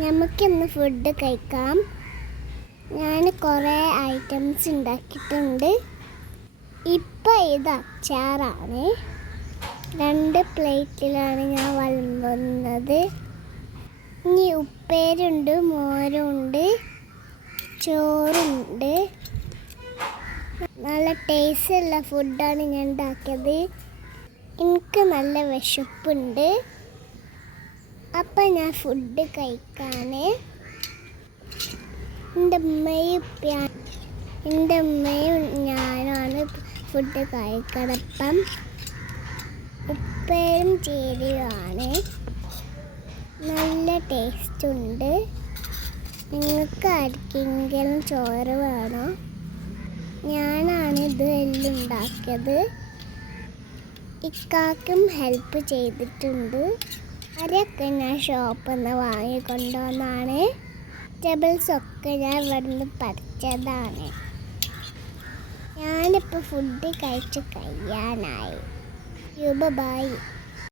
നമുക്കിന്ന് ഫുഡ് കഴിക്കാം. ഞാൻ കുറേ ഐറ്റംസ് ഉണ്ടാക്കിയിട്ടുണ്ട്. ഇപ്പം ഇത് അച്ചാറാണ്. 2 പ്ലേറ്റിലാണ് ഞാൻ വിളമ്പുന്നത്. ഇനി ഉപ്പേരിയുണ്ട്, മോരുണ്ട്, ചോറുണ്ട്. നല്ല ടേസ്റ്റുള്ള ഫുഡാണ് ഞാൻ ഉണ്ടാക്കിയത്. എനിക്ക് നല്ല വിശപ്പുണ്ട്. അപ്പം ഞാൻ ഫുഡ് കഴിക്കാൻ എൻ്റെ ഉമ്മയും ഞാനാണ് ഫുഡ് കഴിക്കണപ്പം. ഉപ്പേരും ചേരുവാണ്. നല്ല ടേസ്റ്റുണ്ട്. നിങ്ങൾക്ക് ആർക്കെങ്കിലും ചോറ് വേണോ? ഞാനാണ് ഇത് എല്ലാം ഉണ്ടാക്കിയത്. ഇക്കാക്കും ഹെൽപ്പ് ചെയ്തിട്ടുണ്ട്. അരിയൊക്കെ ഞാൻ ഷോപ്പിൽ നിന്ന് വാങ്ങിക്കൊണ്ടുവന്നാണ്. വെജിറ്റബിൾസൊക്കെ ഞാൻ ഇവിടുന്ന് പറിച്ചതാണ്. ഞാനിപ്പോൾ ഫുഡ് കഴിച്ച് കഴിയാനായി. ബൈ.